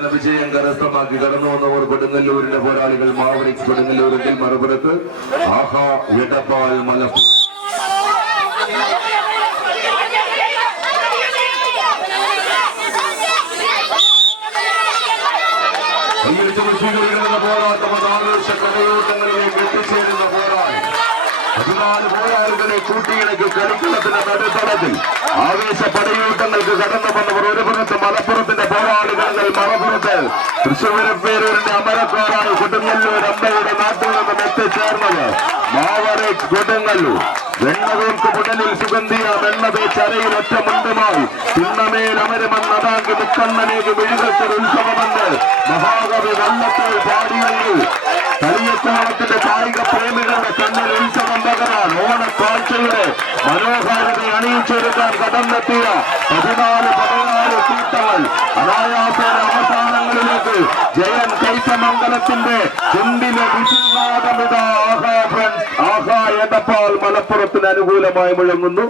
ഉദ്ഘാടന വിജയം കരസ്ഥമാക്കി കടന്നു വന്നവർ കൊടുങ്ങല്ലൂരിന്റെ പോരാളികൾ മാവണിക്സ് കൊടുങ്ങല്ലൂരിന്റെ മറുപുറത്ത് ആഹാ ഇടപ്പാൽ മലപ്പുറം. പോരാട്ടം അത് ആവേശ കടയോട്ടങ്ങളിലേക്ക് ആവേശ പടയോട്ടങ്ങൾക്ക് കടന്നു വന്നവർ ഒരു പുറത്ത് തൃശ്ശൂരപ്പേരൂരിന്റെ അമരക്കാരാണ് കൊടുങ്ങല്ലൂർ അമ്മയുടെ നാട്ടിൽ നിന്നും എത്തിച്ചേർന്നത് മാവറെ കൊടുങ്ങല്ലൂർ. വെണ്ണതോർക്ക് മുടലിൽ സുഗന്ധിയ വെണ്ണ തേച്ചരയിൽ ഒറ്റ മുണ്ടുമായി തിണ്ണമേൽ അമരമെന്ന അതാങ്കി മുക്കണ്ണനേക്ക് വിഴുകത്തിൽ ഉത്സവമെന്ന് മഹാകവി വള്ളത്തിൽ പാടിയെങ്കിൽ കളിയത്തോളത്തിന്റെ കായിക പ്രേമികളുടെ കണ്ണിൽ ഉത്സവം പകരാൻ ഓണക്കാഴ്ചയുടെ മനോഹാരിത അണിയിച്ചൊരുക്കാൻ കടന്നെത്തിയ പതിനാല് പതിനാല് കൂട്ടങ്ങൾ അനായാസേന അവസാനങ്ങളിലേക്ക് ജയൻ കൈത്തമംഗലത്തിന്റെ ചുണ്ടിലെ വിശുനാഥമിത ആഹാ ഫ്രണ്ട്സ് മലപ്പുറത്തിന് അനുകൂലമായി മുഴങ്ങുന്നു.